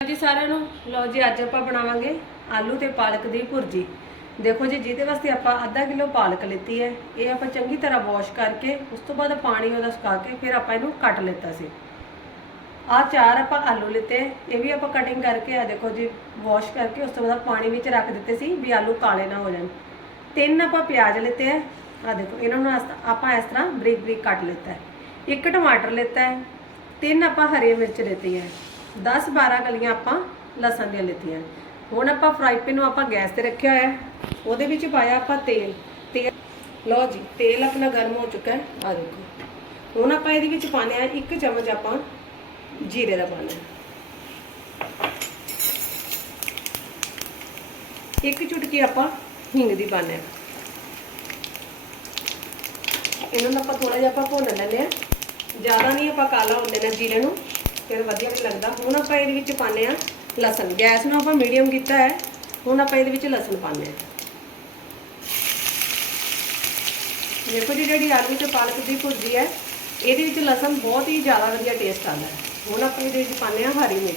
ਜੀ ਸਾਰਿਆਂ ਨੂੰ। ਲਓ ਜੀ, ਅੱਜ ਆਪਾਂ ਬਣਾਵਾਂਗੇ ਆਲੂ ਤੇ ਪਾਲਕ ਦੀ ਭੁਰਜੀ। ਦੇਖੋ ਜੀ, ਜਿਹਦੇ ਵਾਸਤੇ ਆਪਾਂ ਅੱਧਾ ਕਿਲੋ ਪਾਲਕ ਲਿੱਤੀ ਹੈ, ਇਹ ਆਪਾਂ ਚੰਗੀ ਤਰ੍ਹਾਂ ਵਾਸ਼ ਕਰਕੇ, ਉਸ ਤੋਂ ਬਾਅਦ ਪਾਣੀ ਉਹਦਾ ਸੁਕਾ ਕੇ, ਫਿਰ ਆਪਾਂ ਇਹਨੂੰ ਕੱਟ ਲਿੱਤਾ ਸੀ। ਆ ਚਾਰ ਆਪਾਂ ਆਲੂ ਲਿੱਤੇ, ਇਹ ਵੀ ਆਪਾਂ ਕਟਿੰਗ ਕਰਕੇ ਆ ਦੇਖੋ ਜੀ ਵਾਸ਼ ਕਰਕੇ, ਉਸ ਤੋਂ ਬਾਅਦ ਪਾਣੀ ਵਿੱਚ ਰੱਖ ਦਿੱਤੇ ਸੀ ਵੀ ਆਲੂ ਕਾਲੇ ਨਾ ਹੋ ਜਾਣ। ਤਿੰਨ ਆਪਾਂ ਪਿਆਜ਼ ਲਿੱਤੇ ਆ ਆ ਦੇਖੋ, ਇਹਨਾਂ ਨੂੰ ਆਪਾਂ ਇਸ ਤਰ੍ਹਾਂ ਬਰੀਕ ਬਰੀਕ ਕੱਟ ਲਿੱਤਾ ਹੈ। ਇੱਕ ਟਮਾਟਰ ਲਿੱਤਾ ਹੈ, ਤਿੰਨ ਆਪਾਂ ਹਰੀ ਮਿਰਚ ਲਿੱਤੀ ਹੈ। 10 12 ਗਲੀਆਂ ਆਪਾਂ ਲਸਣ ਦੀਆਂ ਲਿੱਤੀਆਂ। ਹੁਣ ਆਪਾਂ ਫਰਾਈ ਪੈਨ ਨੂੰ ਆਪਾਂ ਗੈਸ ਤੇ ਰੱਖਿਆ ਹੋਇਆ ਉਹਦੇ ਵਿੱਚ ਪਾਇਆ ਆਪਾਂ ਤੇਲ। ਤੇ ਲਓ ਜੀ, ਤੇਲ ਆਪਣਾ ਗਰਮ ਹੋ ਚੁੱਕਾ ਹੈ। ਆ ਦੇਖੋ। ਹੁਣ ਆਪਾਂ ਇਹਦੇ ਵਿੱਚ ਪਾਣੇ ਆ ਇੱਕ ਚਮਚ ਆਪਾਂ ਜੀਰੇ ਦਾ ਪਾਣਾ ਇੱਕ ਚੁਟਕੀ ਆਪਾਂ ਹਿੰਗ ਦੀ ਪਾਣਾ ਇਹਨਾਂ ਨੂੰ ਆਪਾਂ ਥੋੜਾ ਜਿਹਾ ਆਪਾਂ ਭੁੰਨ ਲੈਂਦੇ ਆ ਜ਼ਿਆਦਾ ਨਹੀਂ ਆਪਾਂ ਕਾਲਾ ਹੁੰਦੇ ਨੇ ਜੀਰੇ ਨੂੰ। ਫਿਰ ਵਧੀਆ ਨਹੀਂ ਲੱਗਦਾ। ਹੁਣ ਆਪਾਂ ਇਹਦੇ ਵਿੱਚ ਪਾਣੇ ਆ ਲਸਣ। ਗੈਸ ਨੂੰ ਆਪਾਂ ਮੀਡੀਅਮ ਕੀਤਾ ਹੈ। ਹੁਣ ਆਪਾਂ ਇਹਦੇ ਵਿੱਚ ਲਸਣ ਪਾਣੇ ਆ ਦੇਖੋ ਜੀ, ਜਿਹੜੀ ਆਲੂ ਤੇ ਪਾਲਕ ਦੀ ਭੁਰਜੀ ਹੈ, ਇਹਦੇ ਵਿੱਚ ਲਸਣ ਬਹੁਤ ਹੀ ਜ਼ਿਆਦਾ ਵਧੀਆ ਟੇਸਟ ਆਉਂਦਾ ਹੈ। ਹੁਣ ਆਪਾਂ ਇਹਦੇ ਵਿੱਚ ਪਾਣੇ ਆ ਹਰੀ ਮਿਰਚ।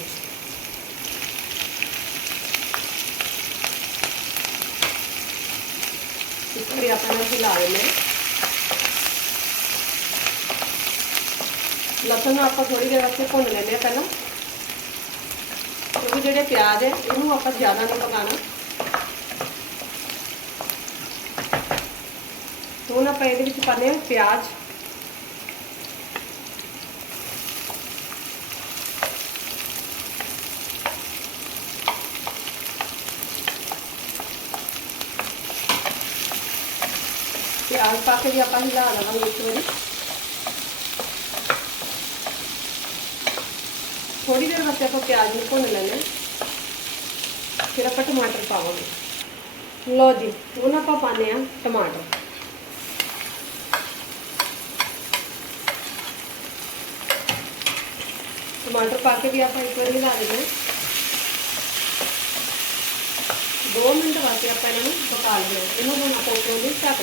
ਇਸ ਵਾਰੀ ਆਪਾਂ ਨੂੰ ਹਿਲਾ ਲੈਂਦੇ ਲਸਣ ਨੂੰ ਆਪਾਂ ਥੋੜੀ ਦੇਰ ਵਾਸਤੇ ਭੁੰਨ ਲੈਂਦੇ ਆ ਪਹਿਲਾਂ। ਕਿਉਂਕਿ ਜਿਹੜੇ ਪਿਆਜ਼ ਹੈ, ਇਹਨੂੰ ਆਪਾਂ ਜ਼ਿਆਦਾ ਨਹੀਂ ਪਕਾਉਣਾ। ਹੁਣ ਆਪਾਂ ਇਹਦੇ ਵਿੱਚ ਪਾਉਂਦੇ ਆ ਪਿਆਜ਼। ਪਿਆਜ਼ ਪਾ ਕੇ ਵੀ ਆਪਾਂ ਹਿਲਾ ਲਵਾਂਗੇ ਇੱਕ ਵਾਰੀ। ਥੋੜੀ ਦੇਰ ਵਾਸਤੇ ਆਪਾਂ ਪਿਆਜ਼ ਨੂੰ ਭੁੰਨ ਲੈਣਾ ਫਿਰ ਆਪਾਂ ਟਮਾਟਰ ਪਾਵਾਂਗੇ ਲਓ ਜੀ ਹੁਣ ਆਪਾਂ ਪਾਉਂਦੇ ਆ ਟਮਾਟਰ ਟਮਾਟਰ ਪਾ ਕੇ ਵੀ ਆਪਾਂ ਇੱਕ ਵਾਰੀ ਹਿਲਾ ਦੇਣਾ 2 ਮਿੰਟ ਵਾਸਤੇ ਆਪਾਂ ਇਹਨਾਂ ਨੂੰ ਪਕਾ ਲੈਣਾ ਇਹਨੂੰ ਹੁਣ ਆਪਾਂ ਉੱਪਰੋਂ ਦੀ ਢੱਕ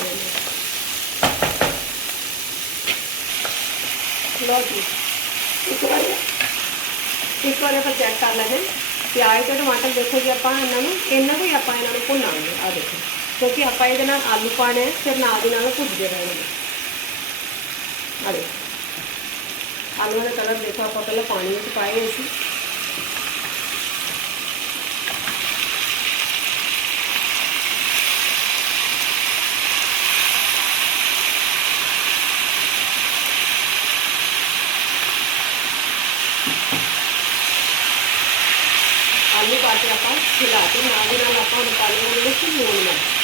ਦੇਣਾ ਲਓ ਜੀ ਇੱਕ ਵਾਰੀ ਇੱਕ ਵਾਰ ਆਪਾਂ ਚੈੱਕ ਕਰ ਲੈਂਦੇ ਪਿਆਜ਼ ਤੇ ਟਮਾਟਰ ਦੇਖੋ ਜੀ ਆਪਾਂ ਇਹਨਾਂ ਨੂੰ ਇਹਨਾਂ ਨੂੰ ਹੀ ਆਪਾਂ ਇਹਨਾਂ ਨੂੰ ਭੁੰਨਾਂਗੇ। ਆ ਦੇਖੋ, ਕਿਉਂਕਿ ਆਪਾਂ ਇਹਦੇ ਨਾਲ ਆਲੂ ਪਾਣੇ ਆ, ਫਿਰ ਨਾਲ ਦੀ ਨਾਲ ਭੁੱਜਦੇ ਰਹਿਣਗੇ ਆ ਦੇਖੋ ਆਲੂਆਂ ਦਾ ਕਲਰ ਦੇਖੋ ਆਪਾਂ ਪਹਿਲਾਂ ਪਾਣੀ ਵਿੱਚ ਪਾਏ ਹੋਏ ਸੀ ਆਲੂ ਪਾ ਕੇ ਆਪਾਂ ਹਿਲਾ ਕੇ ਨਾਲ ਦੀ ਨਾਲ ਆਪਾਂ ਹੁਣ ਪਾ ਲਵਾਂਗੇ ਵਿੱਚ ਲੂਣ ਮਿਰਚ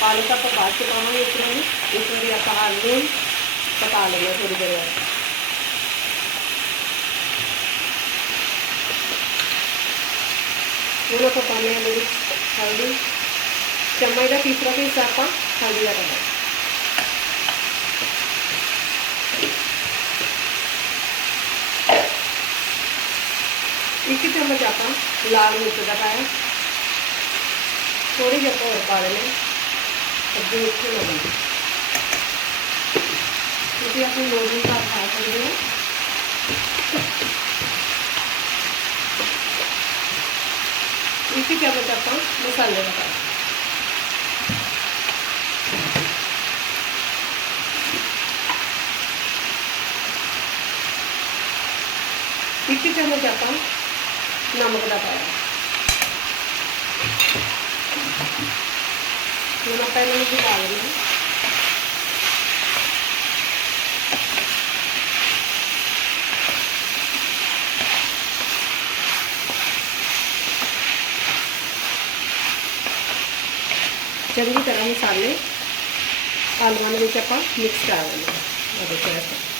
ਪਾਲਕ ਆਪਾਂ ਬਾਅਦ ਚ ਪਾਵਾਂਗੇ ਇਸ ਤਰ੍ਹਾਂ ਹੀ ਇਸ ਵਾਰੀ ਆਪਾਂ ਆਲੂ ਪਕਾ ਲੈਣਾ ਥੋੜੀ ਦੇਰ ਵਾਸਤੇ ਹੁਣ ਆਪਾਂ ਪਾਉਂਦੇ ਹਾਂ ਇਹਦੇ ਵਿੱਚ ਹਲਦੀ ਚਮਚ ਦਾ ਤੀਸਰਾ ਕੁ ਹਿੱਸਾ ਆਪਾਂ ਹਲਦੀ ਦਾ ਪਾਉਂਦੇ ਇੱਕ ਚਮਚ ਆਪਾਂ ਲਾਲ ਮਿਰਚ ਦਾ ਪਾਇਆ ਥੋੜੀ ਜਿਹੀ ਆਪਾਂ ਹੋਰ ਪਾ ਲੈਣੇ ਅੱਧੀ ਮਿਰਚ ਲਵਾਂਗੇ ਤੁਸੀਂ ਆਪਣੀ ਲੋੜ ਅਨੁਸਾਰ ਪਾ ਸਕਦੇ ਹੋ। ਇੱਕ ਚਮਚ ਆਪਾਂ ਮਸਾਲੇ ਦਾ ਪਾਇਆ ਇੱਕ ਚਮਚ ਆਪਾਂ ਨਮਕ ਦਾ ਪਾਇਆ ਹੁਣ ਆਪਾਂ ਇਹਨਾਂ ਨੂੰ ਹਿਲਾ ਲੈਣਾ ਚੰਗੀ ਤਰ੍ਹਾਂ ਮਸਾਲੇ ਆਲੂਆਂ ਦੇ ਵਿੱਚ ਆਪਾਂ ਮਿਕਸ ਕਰ ਲੈਣਾ ਆ ਦੇਖੋ ਇਸ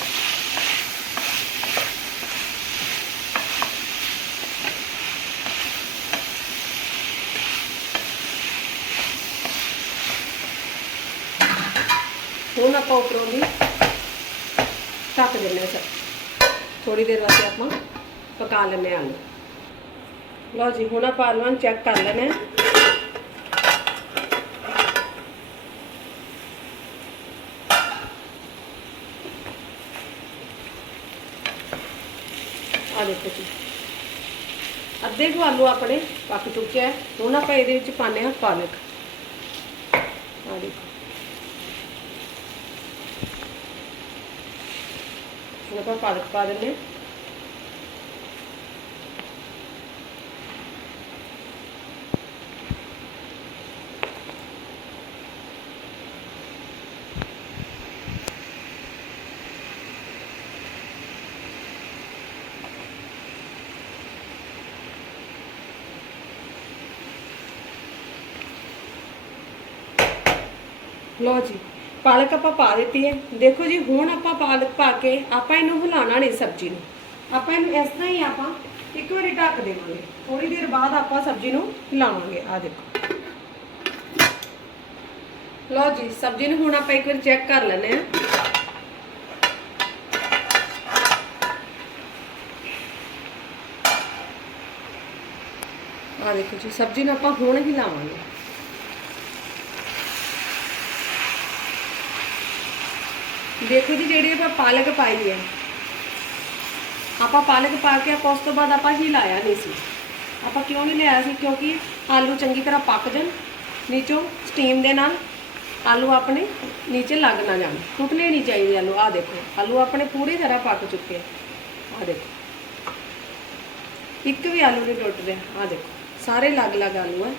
ਹੁਣ ਆਪਾਂ ਉੱਪਰੋਂ ਦੀ ਢੱਕ ਦਿੰਦੇ ਹਾਂ ਸਰ। ਥੋੜੀ ਦੇਰ ਵਾਸਤੇ ਆਪਾਂ ਪਕਾ ਲੈਂਦੇ ਹਾਂ ਆਲੂ। ਲਓ ਜੀ, ਹੁਣ ਆਪਾਂ ਆਲੂਆਂ ਨੂੰ ਚੈੱਕ ਕਰ ਲੈਂਦੇ ਹਾਂ। ਆ ਦੇਖੋ ਜੀ। ਅੱਧੇ ਕੁ ਆਲੂ ਆਪਣੇ ਪੱਕ ਚੁੱਕਿਆ ਹੈ ਹੁਣ ਆਪਾਂ ਇਹਦੇ ਵਿੱਚ ਪਾਉਂਦੇ ਹਾਂ ਪਾਲਕ। ਆ ਦੇਖੋ। ਹੁਣ ਆਪਾਂ ਪਾਲਕ ਪਾ ਦਿੰਦੇ ਹਾਂ। ਲਓ ਜੀ। ਪਾਲਕ ਆਪਾਂ ਪਾ ਦਿੱਤੀ ਹੈ। ਦੇਖੋ ਜੀ, ਹੁਣ ਆਪਾਂ ਪਾਲਕ ਪਾ ਕੇ ਆਪਾਂ ਇਹਨੂੰ ਹਿਲਾਉਣਾ ਨਹੀਂ ਸਬਜ਼ੀ ਨੂੰ। ਆਪਾਂ ਇਹਨੂੰ ਇਸ ਤਰ੍ਹਾਂ ਹੀ ਆਪਾਂ ਇੱਕ ਵਾਰੀ ਢੱਕ ਦੇਵਾਂਗੇ। ਥੋੜੀ ਦੇਰ ਬਾਅਦ ਆਪਾਂ ਸਬਜ਼ੀ ਨੂੰ ਹਿਲਾਵਾਂਗੇ। ਆ ਦੇਖੋ। ਲਓ ਜੀ, ਸਬਜ਼ੀ ਨੂੰ ਹੁਣ ਆਪਾਂ ਇੱਕ ਵਾਰ ਚੈੱਕ ਕਰ ਲੈਂਦੇ ਆ ਆ ਦੇਖੋ ਜੀ, ਸਬਜ਼ੀ ਨੂੰ ਆਪਾਂ ਹੁਣ ਹਿਲਾਵਾਂਗੇ। ਦੇਖੋ ਜੀ ਜਿਹੜੀ ਆਪਾਂ ਪਾਲਕ ਪਾਈ ਹੈ ਆਪਾਂ ਪਾਲਕ ਪਾ ਕੇ ਆਪਾਂ ਉਸ ਤੋਂ ਬਾਅਦ ਆਪਾਂ ਹੀ ਲਾਇਆ ਨਹੀਂ ਸੀ ਆਪਾਂ ਕਿਉਂ ਨਹੀਂ ਲਿਆਇਆ ਸੀ ਕਿਉਂਕਿ ਆਲੂ ਚੰਗੀ ਤਰ੍ਹਾਂ ਪੱਕ ਜਾਣ ਨੀਚੋਂ ਸਟੀਮ ਦੇ ਨਾਲ ਆਲੂ ਆਪਣੇ ਨੀਚੇ ਲੱਗ ਨਾ ਜਾਣ ਟੁੱਟਣੇ ਨਹੀਂ ਚਾਹੀਦੇ ਆਲੂ ਆ ਦੇਖੋ ਆਲੂ ਆਪਣੇ ਪੂਰੀ ਤਰ੍ਹਾਂ ਪੱਕ ਚੁੱਕੇ ਆ ਆ ਦੇਖੋ ਇੱਕ ਵੀ ਆਲੂ ਨਹੀਂ ਟੁੱਟ ਰਿਹਾ ਆ ਦੇਖੋ ਸਾਰੇ ਅਲੱਗ-ਅਲੱਗ ਆਲੂ ਆ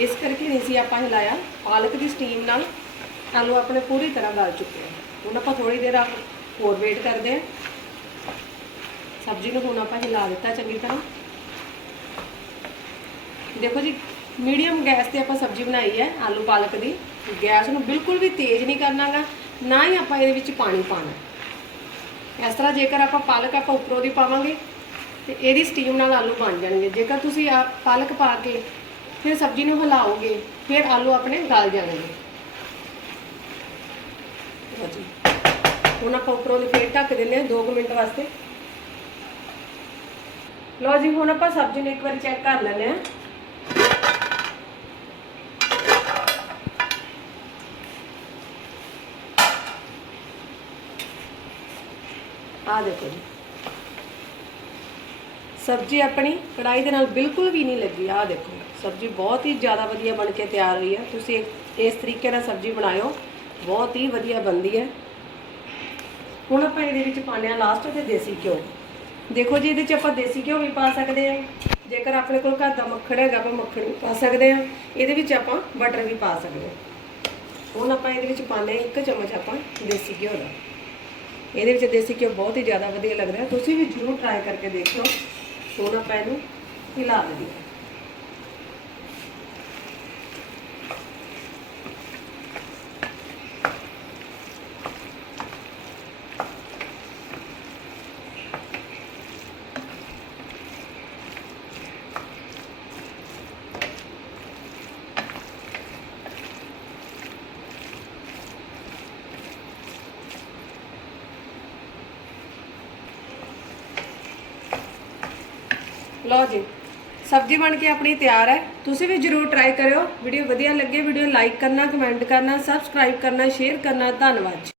ਇਸ ਕਰਕੇ ਨਹੀਂ ਸੀ ਆਪਾਂ ਹਿਲਾਇਆ ਪਾਲਕ ਦੀ ਸਟੀਮ ਨਾਲ ਆਲੂ ਆਪਣੇ ਪੂਰੀ ਤਰ੍ਹਾਂ ਗਲ ਚੁੱਕੇ ਆ ਹੁਣ ਆਪਾਂ ਥੋੜੀ ਦੇਰ ਆ ਹੋਰ ਵੇਟ ਕਰਦੇ ਹਾਂ। ਸਬਜ਼ੀ ਨੂੰ ਹੁਣ ਆਪਾਂ ਹਿਲਾ ਦਿੱਤਾ ਚੰਗੀ ਤਰ੍ਹਾਂ। ਦੇਖੋ ਜੀ ਮੀਡੀਅਮ ਗੈਸ ਤੇ ਆਪਾਂ ਸਬਜ਼ੀ ਬਣਾਈ ਹੈ, ਆਲੂ ਪਾਲਕ ਦੀ। ਗੈਸ ਨੂੰ ਬਿਲਕੁਲ ਵੀ ਤੇਜ਼ ਨਹੀਂ ਕਰਨਾਗਾ, ਨਾ ਹੀ ਆਪਾਂ ਇਹਦੇ ਵਿੱਚ ਪਾਣੀ ਪਾਣਾ। ਇਸ ਤਰ੍ਹਾਂ ਜੇਕਰ ਆਪਾਂ ਪਾਲਕ ਆਪਾਂ ਉੱਪਰੋਂ ਦੀ ਪਾਵਾਂਗੇ, ਤੇ ਇਹਦੀ ਸਟੀਮ ਨਾਲ ਆਲੂ ਬਣ ਜਾਣਗੇ। ਜੇਕਰ ਤੁਸੀਂ ਆ ਪਾਲਕ ਪਾ ਕੇ ਫਿਰ ਸਬਜ਼ੀ ਨੂੰ ਹਿਲਾਓਗੇ, ਫਿਰ ਆਲੂ ਆਪਣੇ ਗਲ ਜਾਣਗੇ। ਹੁਣ ਆਪਾਂ ਉੱਪਰੋਂ ਦੀ ਫੇਰ ਢੱਕ ਦਿੰਦੇ ਹਾਂ 2 ਮਿੰਟ ਵਾਸਤੇ। ਲਓ ਜੀ, ਹੁਣ ਆਪਾਂ ਸਬਜ਼ੀ ਨੂੰ ਇੱਕ ਵਾਰੀ ਚੈੱਕ ਕਰ ਲੈਂਦੇ ਹਾਂ। ਆ ਦੇਖੋ ਜੀ। ਸਬਜ਼ੀ ਆਪਣੀ ਕੜਾਈ ਦੇ ਨਾਲ ਬਿਲਕੁਲ ਵੀ ਨਹੀਂ ਲੱਗੀ। ਆ ਦੇਖੋ, ਸਬਜ਼ੀ ਬਹੁਤ ਹੀ ਜ਼ਿਆਦਾ ਵਧੀਆ ਬਣ ਕੇ ਤਿਆਰ ਹੋਈ ਹੈ। ਤੁਸੀਂ ਇਸ ਤਰੀਕੇ ਨਾਲ ਸਬਜ਼ੀ ਬਣਾਇਓ। ਬਹੁਤ ਹੀ ਵਧੀਆ ਬਣਦੀ ਹੈ। ਹੁਣ ਆਪਾਂ ਇਹਦੇ ਵਿੱਚ ਪਾਉਂਦੇ ਹਾਂ ਲਾਸਟ ਤੇ ਦੇਸੀ ਘਿਓ। ਦੇਖੋ ਜੀ ਇਹਦੇ ਚ ਆਪਾਂ ਦੇਸੀ ਘਿਓ ਵੀ ਪਾ ਸਕਦੇ ਹਾਂ। ਜੇਕਰ ਆਪਣੇ ਕੋਲ ਘਰ ਦਾ ਮੱਖਣ ਹੈਗਾ, ਆਪਾਂ ਮੱਖਣ ਵੀ ਪਾ ਸਕਦੇ ਹਾਂ। ਇਹਦੇ ਵਿੱਚ ਆਪਾਂ ਬਟਰ ਵੀ ਪਾ ਸਕਦੇ ਹਾਂ। ਹੁਣ ਆਪਾਂ ਇਹਦੇ ਵਿੱਚ ਪਾਉਂਦੇ ਹਾਂ ਇੱਕ ਚਮਚ ਆਪਾਂ ਦੇਸੀ ਘਿਓ ਦਾ। ਇਹਦੇ ਵਿੱਚ ਦੇਸੀ ਘਿਓ ਬਹੁਤ ਹੀ ਜ਼ਿਆਦਾ ਵਧੀਆ ਲੱਗਦਾ ਤੁਸੀਂ ਵੀ ਜ਼ਰੂਰ ਟਰਾਈ ਕਰਕੇ ਦੇਖਿਓ। ਹੁਣ ਆਪਾਂ ਇਹਨੂੰ ਹਿਲਾ ਦਿੰਦੇ ਲਓ ਜੀ, ਸਬਜ਼ੀ ਬਣ ਕੇ ਆਪਣੀ ਤਿਆਰ ਹੈ। ਤੁਸੀਂ ਵੀ ਜਰੂਰ ਟਰਾਈ ਕਰਿਓ। ਵੀਡੀਓ ਵਧੀਆ ਲੱਗੇ, ਵੀਡੀਓ ਲਾਈਕ ਕਰਨਾ ਕਮੈਂਟ ਕਰਨਾ ਸਬਸਕ੍ਰਾਈਬ ਕਰਨਾ ਸ਼ੇਅਰ ਕਰਨਾ। ਧੰਨਵਾਦ ਜੀ।